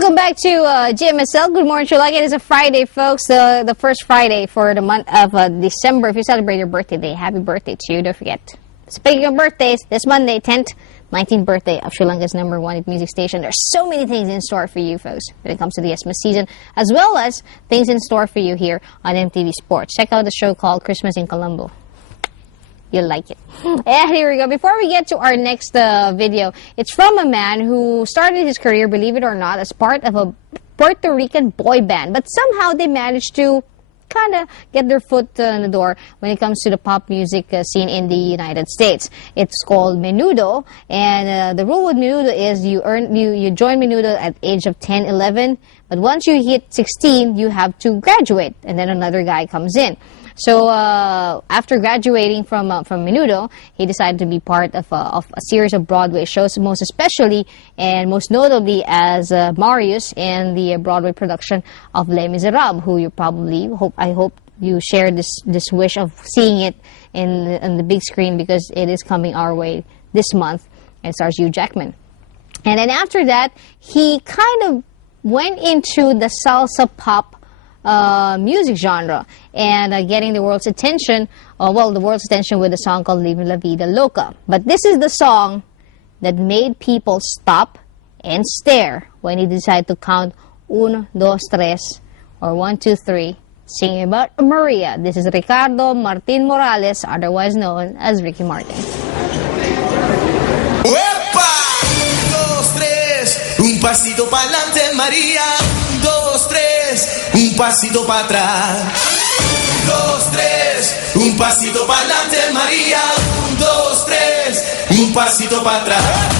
Welcome back to GMSL. Good morning, Chulak. It is a Friday, folks. The first Friday for the month of December. If you celebrate your birthday day, happy birthday to you. Don't forget. Speaking of birthdays, this Monday, 10th, 19th birthday of Sri Lanka's #1 music station. There's so many things in store for you, folks, when it comes to the Christmas season, as well as things in store for you here on MTV Sports. Check out the show called Christmas in Colombo. You'll like it. And here we go. Before we get to our next video, it's from a man who started his career, believe it or not, as part of a Puerto Rican boy band. But somehow they managed to kind of get their foot in the door when it comes to the pop music scene in the United States. It's called Menudo, and the rule with Menudo is you join Menudo at the age of 10, 11, but once you hit 16, you have to graduate, and then another guy comes in. So after graduating from Menudo, he decided to be part of a series of Broadway shows, most especially and most notably as Marius in the Broadway production of Les Miserables, who you probably I hope you share this wish of seeing it in the big screen, because it is coming our way this month, and stars Hugh Jackman. And then after that, he kind of went into the salsa pop music genre and getting the world's attention, with a song called Live La Vida Loca. But this is the song that made people stop and stare when he decided to count 1, 2, 3, or 1, 2, 3, singing about Maria. This is Ricardo Martin Morales, otherwise known as Ricky Martin. ¡Epa! 2, 3, un pasito pa'lante, María. 2, 3, un pasito para atrás. 2, 3, un pasito para adelante, María. 2, 3, un pasito para atrás.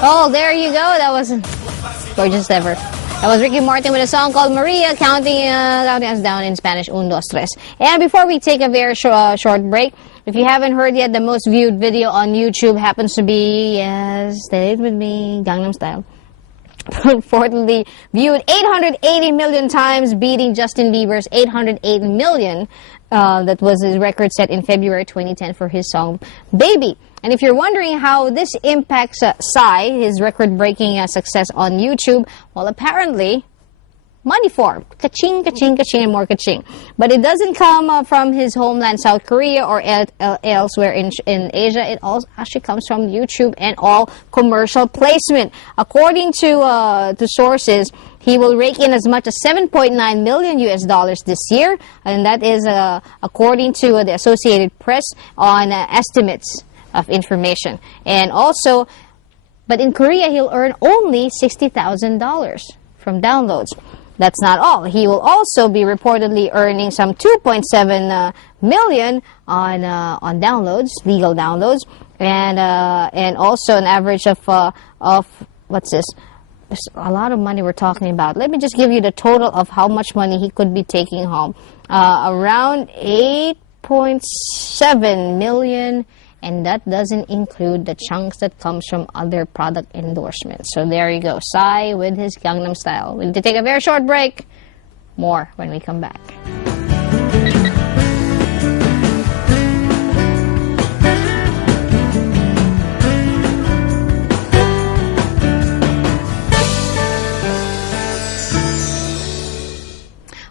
Oh, there you go. That was gorgeous ever. That was Ricky Martin with a song called Maria, counting us down in Spanish, 1, 2, 3. And before we take a very short break, if you haven't heard yet, the most viewed video on YouTube happens to be, yes, stay with me, Gangnam Style. Reportedly viewed 880 million times, beating Justin Bieber's 808 million. That was his record set in February 2010 for his song Baby. And if you're wondering how this impacts Psy, his record-breaking success on YouTube, well, apparently money form. Ka-ching, ka-ching, ka-ching, and more ka-ching. But it doesn't come from his homeland, South Korea, or elsewhere in Asia. It all actually comes from YouTube and all commercial placement. According to sources, He will rake in as much as 7.9 million US dollars this year, and that is according to the Associated Press on estimates of information. And also, but in Korea, he'll earn only $60,000 from downloads. That's not all. He will also be reportedly earning some 2.7 million on downloads, legal downloads, and also an average of what's this? There's a lot of money we're talking about. Let me just give you the total of how much money he could be taking home. Around 8.7 million. And that doesn't include the chunks that comes from other product endorsements. So there you go, Psy with his Gangnam Style. We need to take a very short break. More when we come back.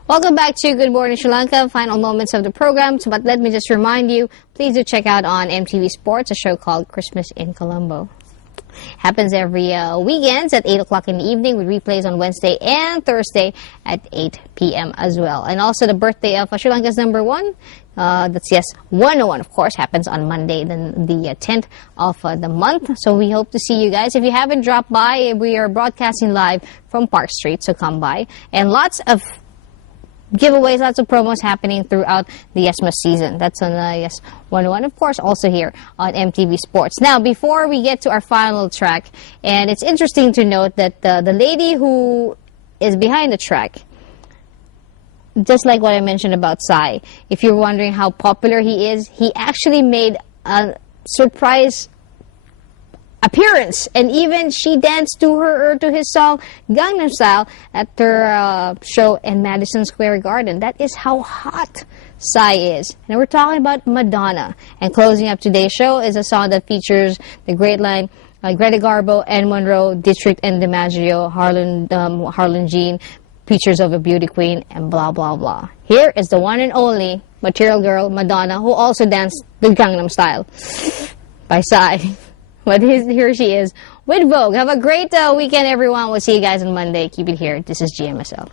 Welcome back to Good Morning Sri Lanka, final moments of the program. But let me just remind you, please do check out on MTV Sports a show called Christmas in Colombo. Happens every weekends at 8 o'clock in the evening with replays on Wednesday and Thursday at 8 p.m. as well. And also the birthday of Sri Lanka's number one, that's yes, 101, of course, happens on Monday, then the 10th of the month. So we hope to see you guys. If you haven't dropped by, we are broadcasting live from Park Street, so come by. And lots of giveaways, lots of promos happening throughout the Yesmas season. That's on Yes 101, of course, also here on MTV Sports. Now, before we get to our final track, and it's interesting to note that the lady who is behind the track, just like what I mentioned about Psy, if you're wondering how popular he is, he actually made a surprise appearance, and even she danced to his song Gangnam Style at her show in Madison Square Garden. That is how hot Psy is. And we're talking about Madonna. And closing up today's show is a song that features the great line Greta Garbo, N. Monroe, Dietrich and DiMaggio, Harlan Jean, Pictures of a Beauty Queen, and blah blah blah. Here is the one and only Material Girl Madonna, who also danced the Gangnam Style by Psy. But here she is with Vogue. Have a great weekend, everyone. We'll see you guys on Monday. Keep it here. This is GMSL.